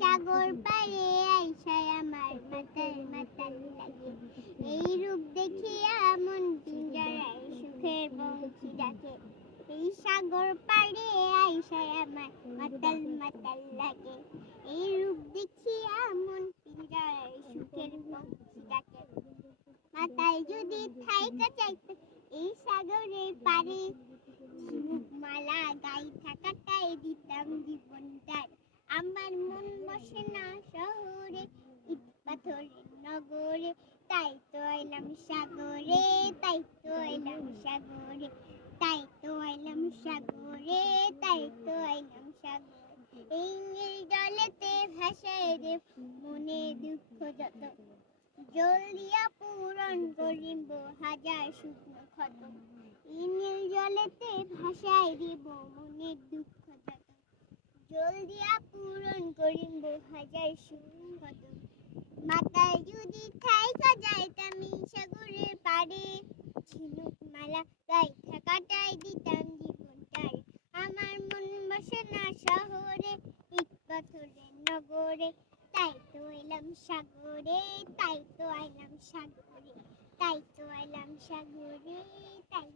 সাগর পারে আইসায় আমার মাতাল মাতাল লাগে। এই রূপ দেখিয়া মন পিঞ্জরায় সুখের বংশী ডাকে। এই সাগর পারে আইসায় আমার মাতাল মাতাল লাগে। এই রূপ দেখিয়া মন পিঞ্জরায় সুখের বংশী ডাকে। মাতাল যদি থাইকা চাইতে এই সাগরের পারে মালা গাই থাকাটাই দিতাম মন বসে না শহরে, ইট পাথরের নগরে, তাই তো এলাম সাগরে, তাই তো এলাম সাগরে, তাই তো এলাম সাগরে, তাই তো এলাম সাগরে। এই জলেতে ভাসায় রে মনে দুঃখ যত। জল দিয়া পূরণ করিব হাজার শুকনো ক্ষত। এই জলেতে ভাসায় দিব মনের দুঃখ যত দিয়া পূরণ করিব হাজার ক্ষত মাতায় যদি থাইকা যাইতাম সাগরের পাড়ে ঝিনুক মালা গাই, থাকাটাই দিতাম জীবনটার আমার মন বসে না শহরে ইট পাথরের নগরে। তাই তো এলাম সাগরে, তাই তো আইলাম সাগরে, তাই তো আইলাম সাগরে, তাই